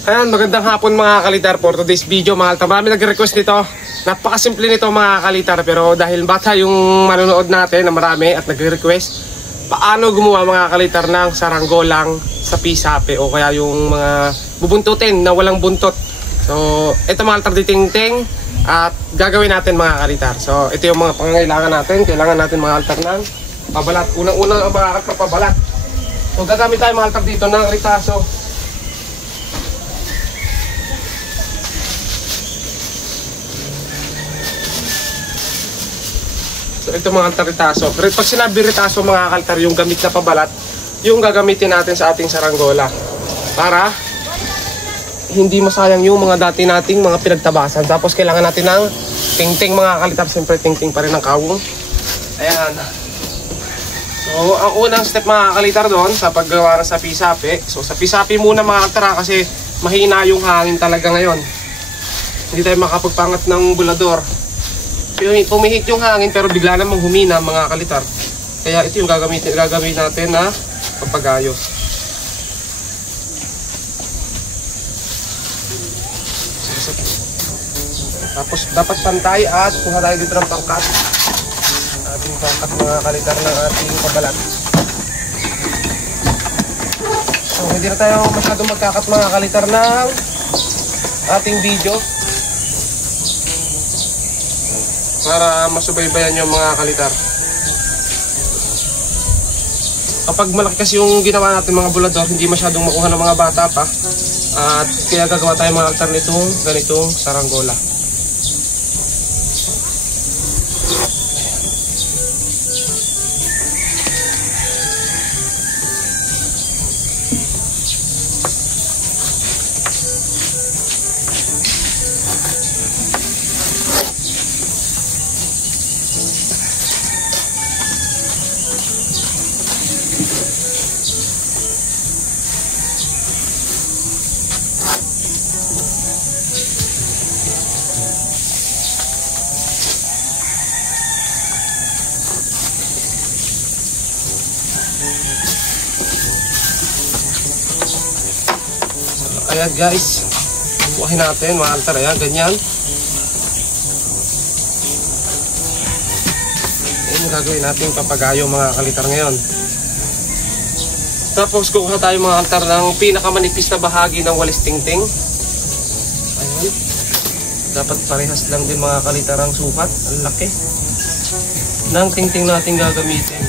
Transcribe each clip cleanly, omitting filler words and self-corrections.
Ayan, magandang hapon mga kalitar. For today's video mga kalitar, marami nag-request nito. Napakasimple nito mga kalitar, pero dahil bata yung manonood natin na marami at nag-request, paano gumawa mga kalitar ng saranggolang sa pisape o kaya yung mga bubuntutin na walang buntot. So ito mga kalitar, ditingting at gagawin natin mga kalitar. So ito yung mga pangangailangan natin. Kailangan natin mga kalitar ng pabalat. Unang-unang mga kalitar, pabalat. So gagamit tayo mga kalitar dito ng ritaso. So ito mga kalitar, ritaso. Pag sinabi ritaso mga kalitar, yung gamit na pabalat, yung gagamitin natin sa ating saranggola para hindi masayang yung mga dati nating mga pinagtabasan. Tapos kailangan natin ng tingting mga kalitar. Siyempre tingting pa rin ang kawong. Ayan. So ang unang step mga kalitar doon sa paggawa sa pisape. So sa pisape muna mga kalitar kasi mahina yung hangin talaga ngayon. Hindi tayo makapagpangat ng bulador. Pumihit yung hangin pero bigla namang humina mga kalitar. Kaya ito yung gagamit natin na papagayos. Tapos dapat pantay at kuha tayo dito ng pangkat. Ating pangkat mga kalitar ng ating pabalat. So hindi na tayo masyadong magkakat mga kalitar ng ating video para masubaybayan yung mga kalitar. Kapag malaki kasi yung ginawa natin mga bulador, hindi masyadong makuha ng mga bata pa. At kaya gagawa tayo mga kalitar nitong ganitong saranggola. Ayan guys, bukahin natin mga kalitar. Ayan, ganyan. Ayan yung gagawin natin papagayo mga kalitar ngayon. Tapos kukuha tayo mga kalitar ng pinakamanipis na bahagi ng walis tingting. Ayan. Dapat parehas lang din mga kalitar ang sukat. Ang laki ng tingting natin gagamitin.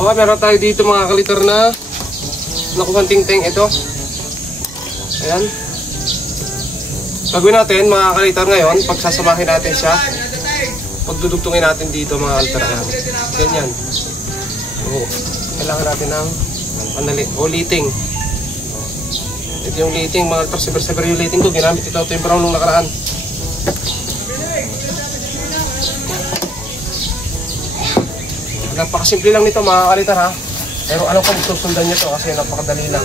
Okay, meron tayo dito mga kalitar na nakuha tingting ito. Ayan. Gagawin natin mga kalitar ngayon, pagsasamahin natin siya, pagdudugtungin natin dito mga kalitar. Ayan. Ganyan. So, kailangan natin ng liting. Ito yung liting mga kalitar. Sever yung liting ko. Ginamit ito yung brown nung nakaraan. Napakasimple lang nito mga kalitar ha. Pero alam ko susundan nyo to kasi napakadali lang.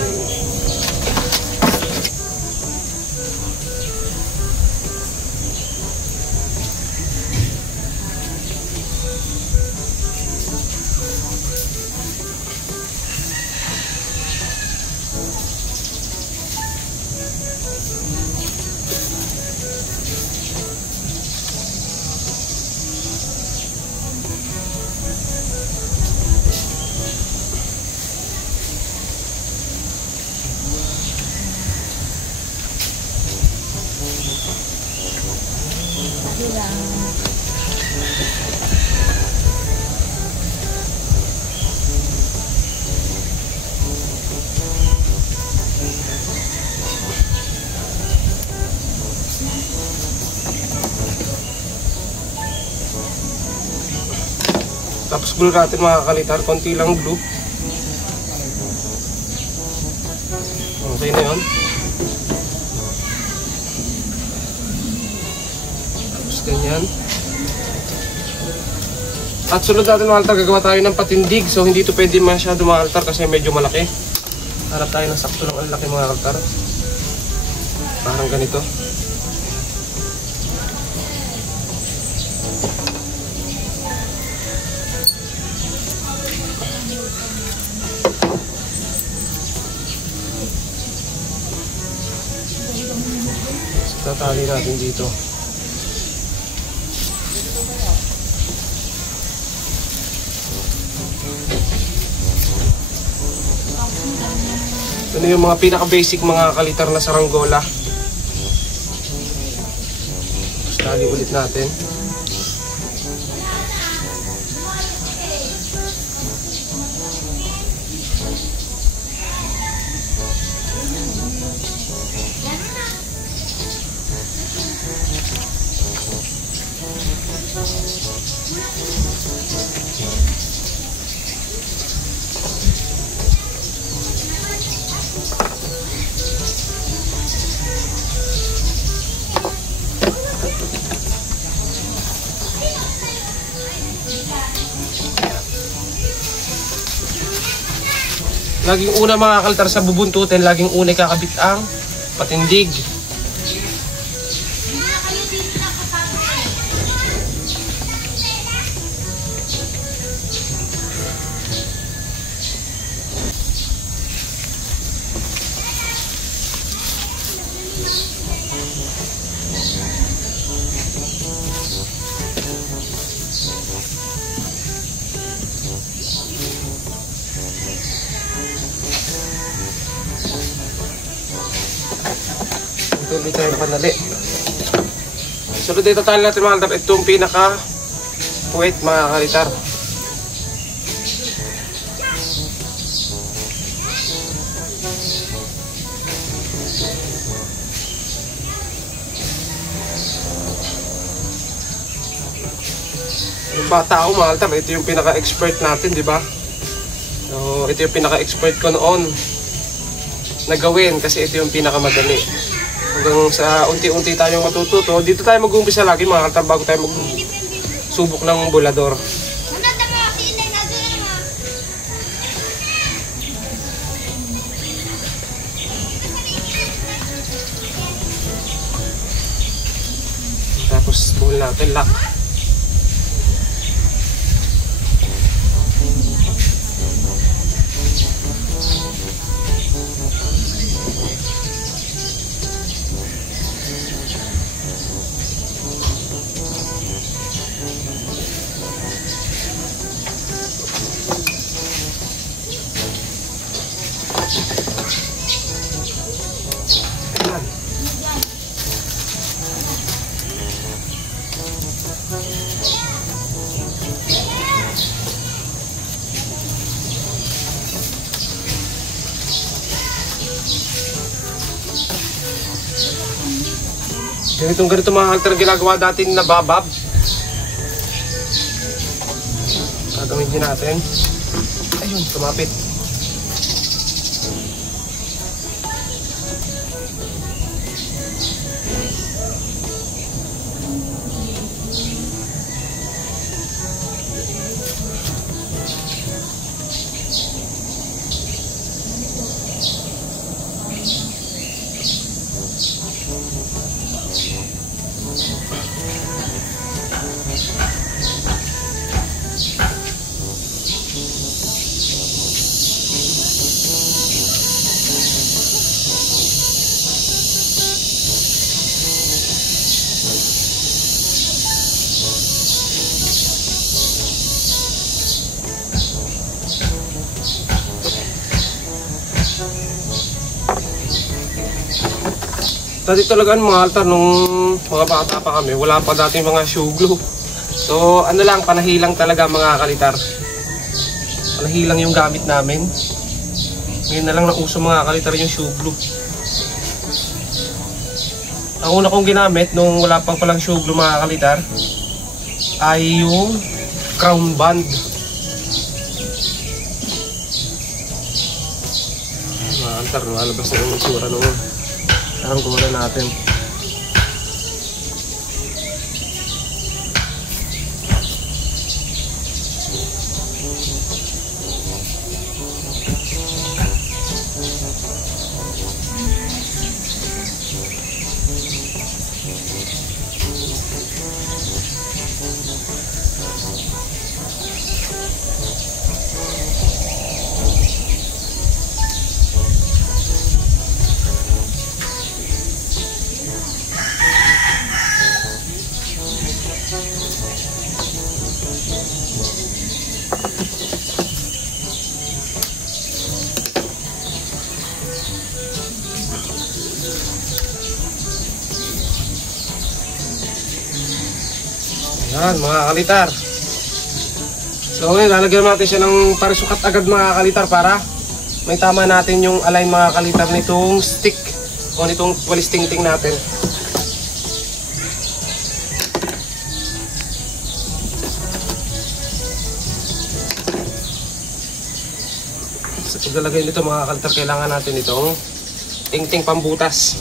Tapos glue natin mga kalitar, konti lang glue. Okay na yun. Tapos ganyan. At sunod natin mga altar, gagawa tayo ng patindig. So hindi ito pwede masyado mga altar kasi medyo malaki. Hanap tayo ng sakto lang ang laki mga altar. Parang ganito. Tatali natin dito. Ito na yung mga pinaka-basic mga kalitar na saranggola. Tapos tali ulit natin. Laging una mga kalitar sa bubuntutin, laging una kakabit ang patindig. Hindi tayo nakanali. So dito tayo natin mga kalitar. Ito yung pinaka puwet mga kalitar. Yung bata ako mga kalitar, ito yung pinaka-expert natin, di ba? So ito yung pinaka-expert ko noon na gawin kasi ito yung pinakamadali. Hanggang sa unti-unti tayong matututo. Dito tayo mag-uumpisa lagi mga kalitar bago tayo mag-subok ng bulador. Tapos buhol natin lock. Ganito mga kalitar ginagawa natin na babab. Gagamitin natin. Ayun, tumapit. Dati talaga mga altar, nung mga bata pa kami, wala pa dati mga shoe glue. So ano lang, panahilang talaga mga kalitar. Panahilang yung gamit namin. Ngayon na lang nauso mga kalitar yung shoe glue. Ang una kong ginamit nung wala pang palang shoe glue mga kalitar ay yung crown band. kaltar, lumalabas na yung itsura ng saranggola natin. Yan mga kalitar. So ngayon lalagyan natin siya ng parisukat agad mga kalitar para may tama natin yung align mga kalitar nitong stick o nitong walis tingting natin. Sa paglalagay nito mga kalitar, kailangan natin itong tingting pambutas.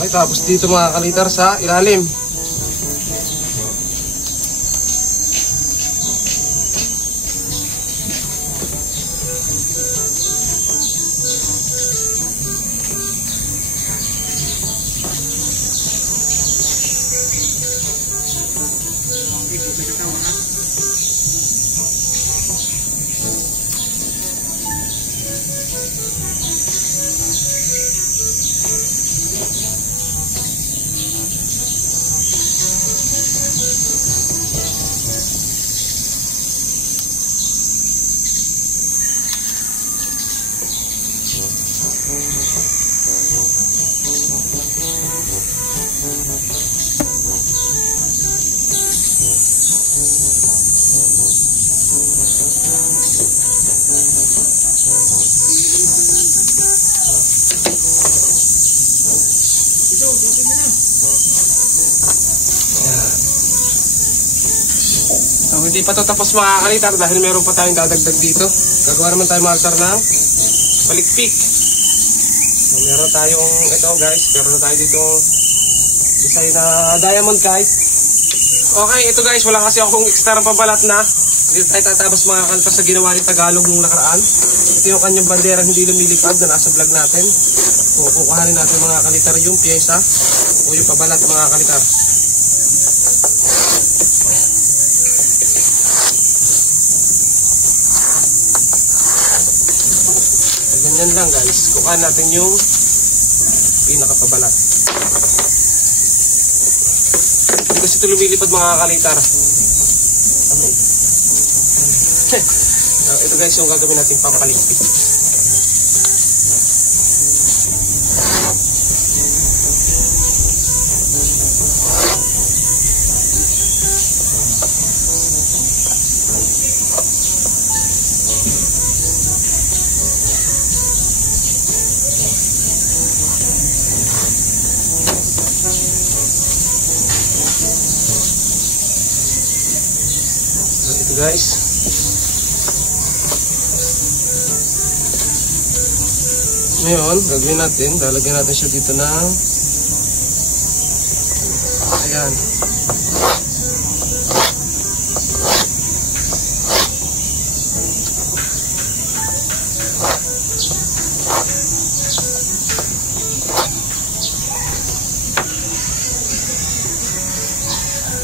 Okay, tapos dito mga kalitar sa ilalim. So, hindi pa ito tapos mga kalitar dahil meron pa tayong dadagdag dito. Gagawa naman tayo mga kalitar ng palikpik. So, meron tayong ito guys, meron na tayo dito design na diamond guys. Okay, ito guys, wala kasi akong extra pabalat na. Dito tayo tatabas mga kalitar sa ginawa ni Tagalog nung nakaraan. Ito yung kanyang bandera hindi lumilipad na nasa vlog natin. So, kukuhanin natin mga kalitar yung pyesa o yung pabalat mga kalitar. Ganyan lang guys, kukuhanin natin yung pinakapabalat. Hindi kasi ito lumilipad mga kalitar. Ito guys yung gagawin natin pampalikpik. guys. Ngayon, gagawin natin, lalagyan natin siya dito ng ayan.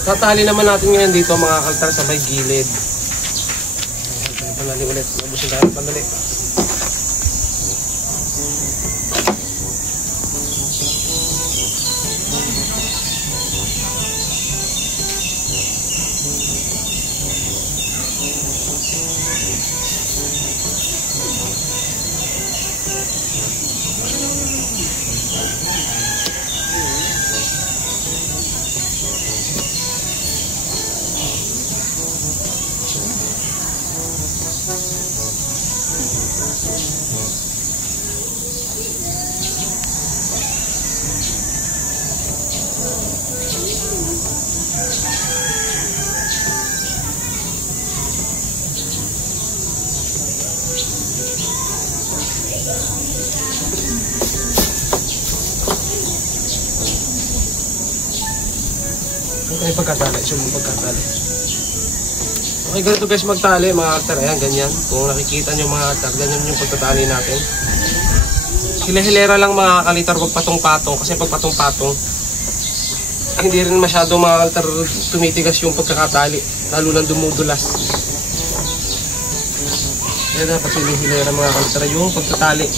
Tatali naman natin ngayon dito mga kaltar sa may gilid. Panali ulit. Nabusin tayo panali. Okay, pagkatali. Siya mo pagkatali. Okay, ganito guys magtali mga kaltar. Ayan, ganyan. Kung nakikita nyo mga kaltar, ganyan yung pagtatali natin. Hila-hilera lang mga kalitar, huwag patong-patong. Kasi pag patong-patong, hindi rin masyado mga kaltar tumitigas yung pagkakatali. Lalo nang dumudulas. Kaya dapat hila-hilera mga kaltar yung pagtatali.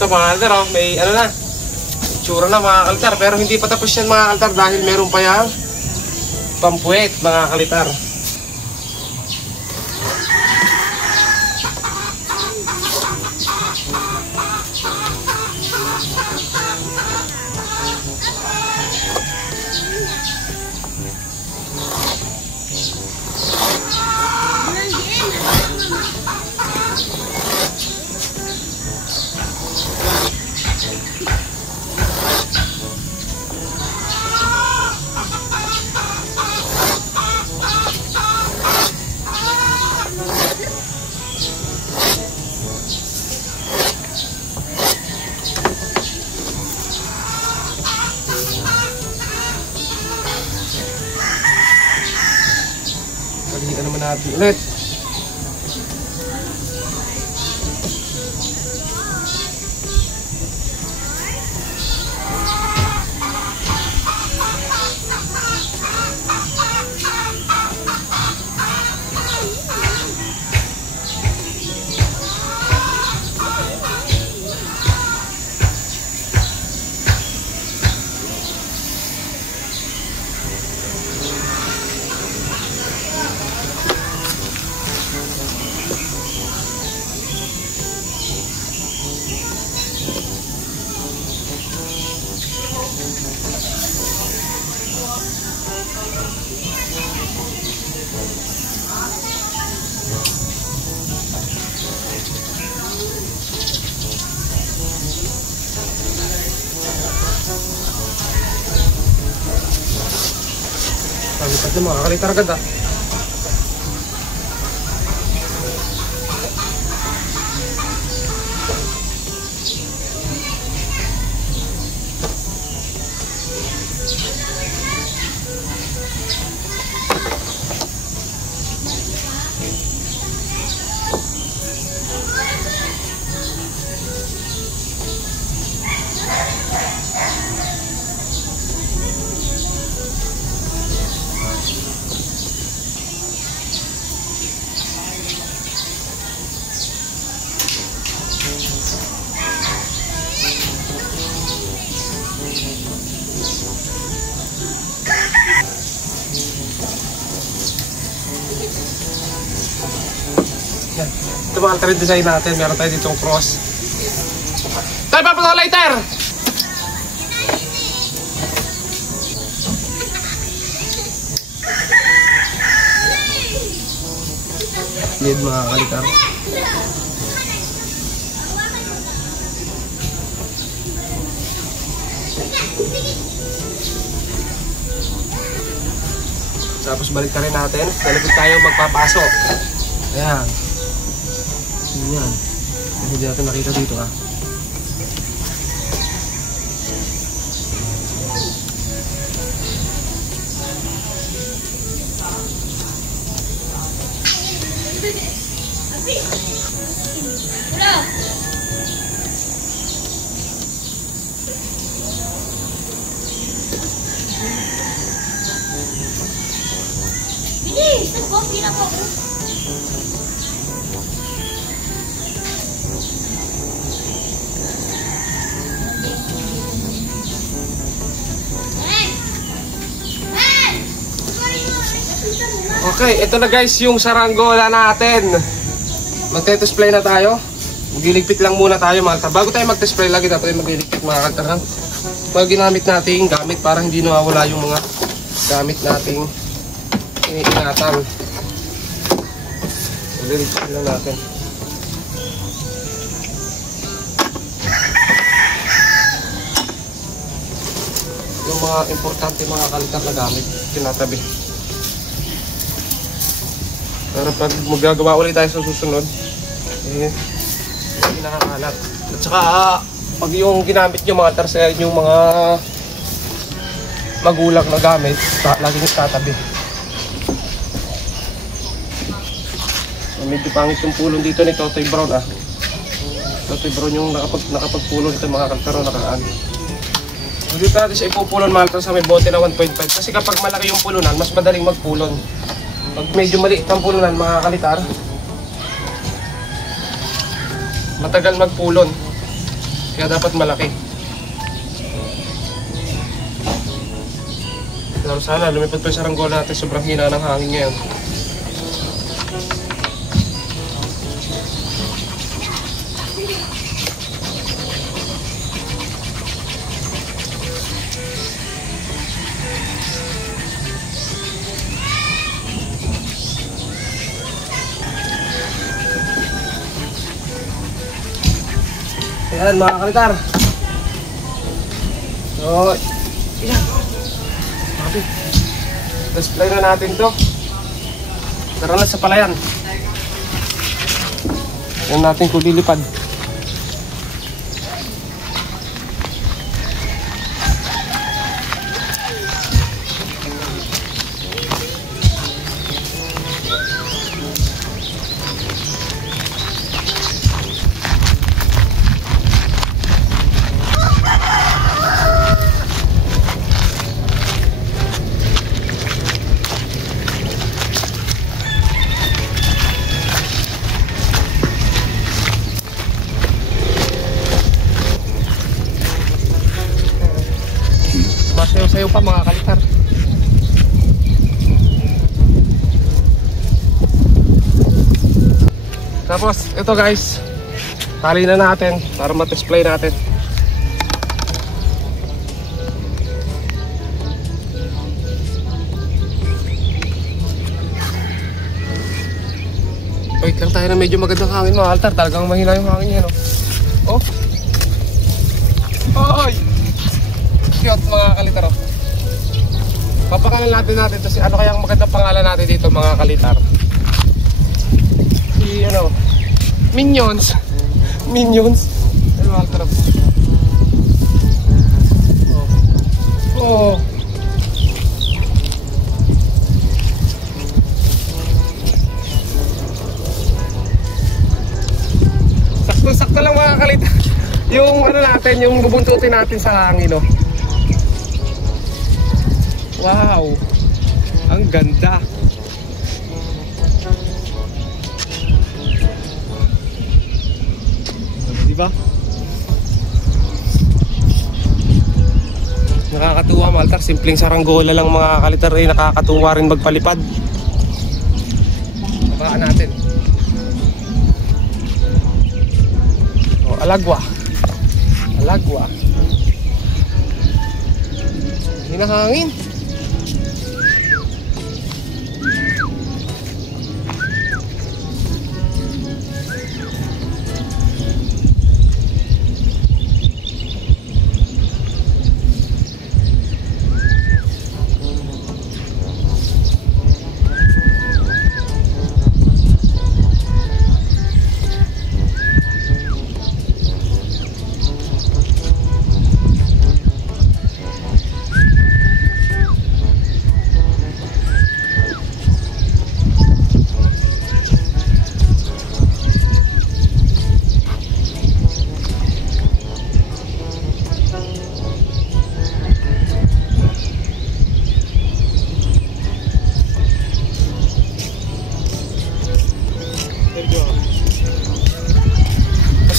Ito mga kaltar, oh, may ano na, tsura na mga kaltar. Pero hindi pa tapos yan mga kaltar dahil meron pa yung pampuwet mga kaltar. Balikan naman natin ulit. Palipat na mga kalitar agad ah. Ito mga alternate design natin. Meron tayo ditong cross. Tayo pa po lighter! Yan mga kalitar. Tapos balik ka rin natin. Talagod tayo magpapasok. Ayan. Ayan. Hindi natin nakita dito ah. Okay, ito na guys yung saranggola natin. Magte-display na tayo. Magiligpit lang muna tayo mga kaltar. Bago tayo mag-display lagi tayo magliligpit mga kaltar. Mga ginamit nating gamit para hindi nawawala yung mga gamit nating iniingatan. Magiligpit lang natin. Yung mga importante mga kaltar na gamit tinatabi. Para pag magagawa ulit tayo sa susunod, hindi nakakalat. At saka, pag yung ginamit nyo mga tarsa, yung mga magulang na gamit, laging tatabi. Medyo pangit yung pulong dito ni Totoy Brown ah. Totoy Brown yung nakapagpulong dito mga kaltaro nakaan. Dito natin siya ipupulon mga kaltaro sa may bote na 1.5. Kasi kapag malaki yung pulunan, mas madaling magpulon. Pag medyo maliit ang pulunan mga kalitar, matagal magpulon. Kaya dapat malaki. Pero sana lumipad pa yung saranggola natin. Sobrang hina ng hangin ngayon. Ayan mga kalitar. So, ayan. Display na natin to. Tara na sa palayan. Ayan natin kung lilipad. Masayaw-sayaw pa mga kalitar. Tapos ito guys, tali na natin para ma-display natin. Wait lang tayo na medyo magandang hangin mga altar. Talagang mahina yung hangin yan oh. Oy! Cute mga kalitar oh. Papangalan natin to si ano kayang magandang pangalan natin dito mga kalitar. Si ano, Minions. Minions. Ay mga kalitar oh. Sakto lang mga kalitar. Yung ano natin, yung bubuntutin natin sa hangin oh. Wow! Ang ganda! Diba? Nakakatuwa mga altar. Simpleng saranggola lang mga kalitar eh. Nakakatuwa rin magpalipad. Babaan natin. Oh, alagwa. Alagwa. Hinahangin.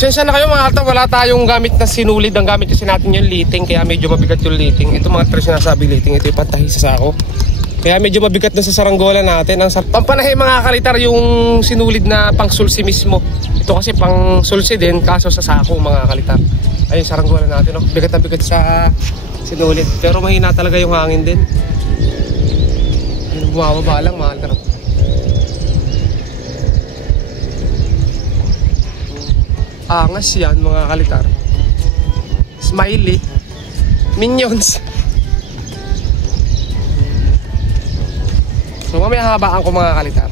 Pasensya na kayo mga kaltar, wala tayong gamit na sinulid. Ang gamit kasi natin yung liting, kaya medyo mabigat yung liting. Ito mga tres sinasabi liting, ito yung pantahi sa sako. Kaya medyo mabigat na sa saranggola natin. Ang pampanahe mga kalitar yung sinulid na pang sulsi mismo. Ito kasi pang sulsi din, kaso sa sako mga kalitar. Ayun saranggola natin, oh. Bigat na bigat sa sinulid. Pero mahina talaga yung hangin din. Ayun, bumababa lang mga kalitar. Angas yan mga kalitar. Smiley. Minions. So mamaya habaan ko mga kalitar.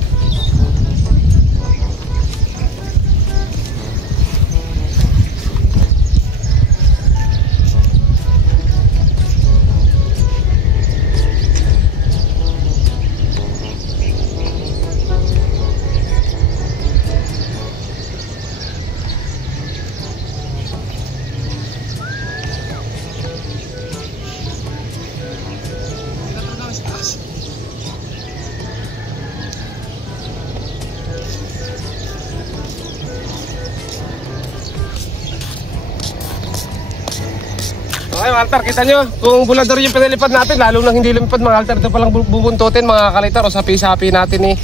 Okay mga kaltar, kita nyo kung bulador yung pinalipad natin, lalo nang hindi lumipad mga kaltar. Ito palang bubuntutin mga kalitar, o sapi-sapi natin eh.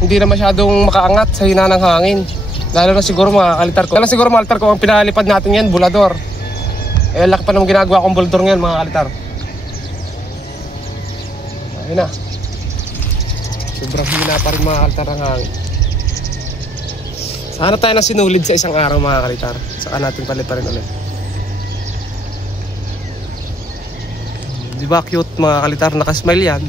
Hindi na masyadong makaangat sa hina ng hangin. Lalo na siguro mga kalitar ko. Lalo siguro mga kaltar ko ang pinalipad natin yan, bulador. Eh laki pa naman ginagawa kong bulador ngayon mga kalitar. Ayun na. Sobrang hina pa rin mga kalitar ng hangin. Sana tayo na sinulid sa isang araw mga kalitar. Saka natin paliparin ulit. Diba cute mga kalitar, nakasmile yan.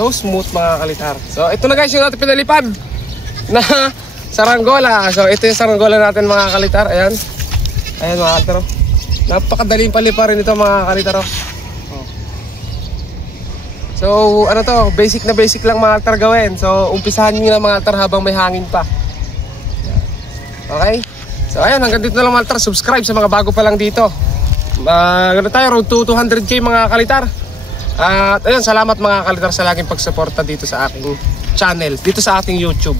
So smooth mga kalitar. So ito na guys yung natin pinalipad na saranggola. So ito yung saranggola natin mga kalitar. Ayan. Ayan mga kalitar. Napakadaling paliparin ito mga kalitar. So ano to, basic na basic lang mga kalitar gawin. So umpisahan nyo na mga kalitar habang may hangin pa. Okay. So ayan, hanggang dito na lang mga kalitar. Subscribe sa mga bago pa lang dito. Gano'n tayo, road to 200k mga kalitar. At ayun, salamat mga kalitar sa laging pagsuporta dito sa aking channel, dito sa ating YouTube.